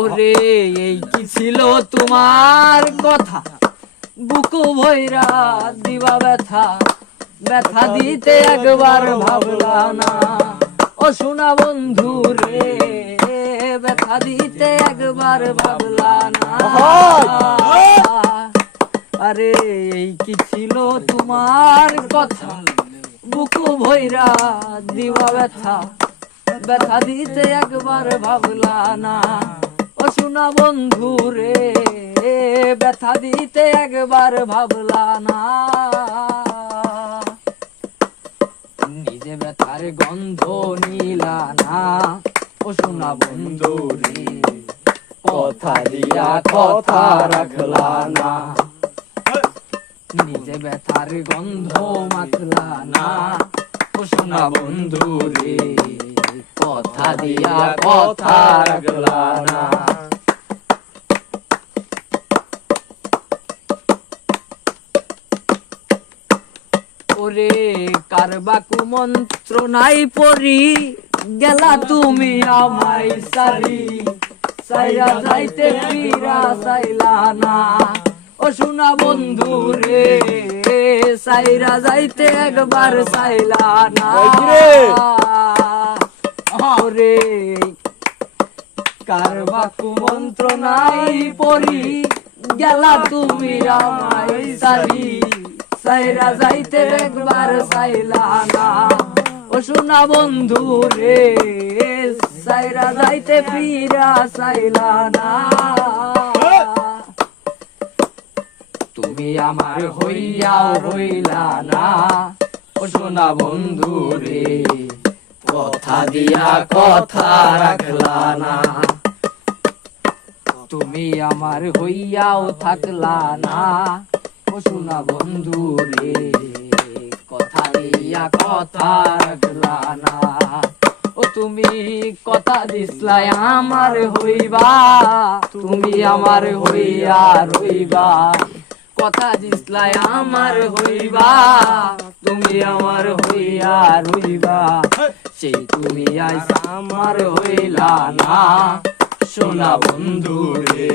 ওরে, এই কি ছিল তোমার কথা? বুকু ভৈরা দিবা ব্যথা ব্যথা দিতে একবার ভাবলা না। ও সোনা বন্ধু রে, ব্যথা দিতে একবার ভাবলা না। আরে, এই কি ছিল তোমার কথা? বুকু ভৈরা দিবা ব্যথা ব্যথা দিতে একবার ভাবলা না। ও সোনা বন্ধু রে, ব্যথা দিতে একবার ভাবলা না। নিজে ব্যথার গন্ধ নিলা না। ও সোনা বন্ধু রে, কথা দিয়া কথা রাখলা না। নিজে ব্যথার গন্ধ মাখলা না। সোনা বন্ধু রে, কথা দিয়া কথা রাখলা না। ওরে কারবাকু মন্ত্র নাই পড়ি। গেলা তুমি আমায় সারি। সাইরা যাইতে ফিরা সাইলা না। ও সোনা বন্ধু রে সাইরা যাইতে একবার সাইলা না। ওরে কারবাকু মন্ত্র নাই পড়ি। গেলা তুমি আমায় সারি। সাইরা যাইতে একবার সাইলা না। ও সোনা বন্ধু রে, সাইরা যাইতে ফিরা সাইলা না। তুমি আমার হইয়া রইলা না। ও সোনা বন্ধু রে, কথা দিয়া কথা রাখলা না। তুমি আমার হইয়াও থাকলা না। সোনা বন্ধু রে কথা দিয়া কথা রাখলা না। ও তুমি কথা দিসলাই আমার হইবা, তুমি আমার হইয়া রইবা। কথা দিসলাই আমার হইবা, তুমি আমার হইয়া রইবা। সেই তুমি আইস আমার হইলা না সোনা বন্ধু রে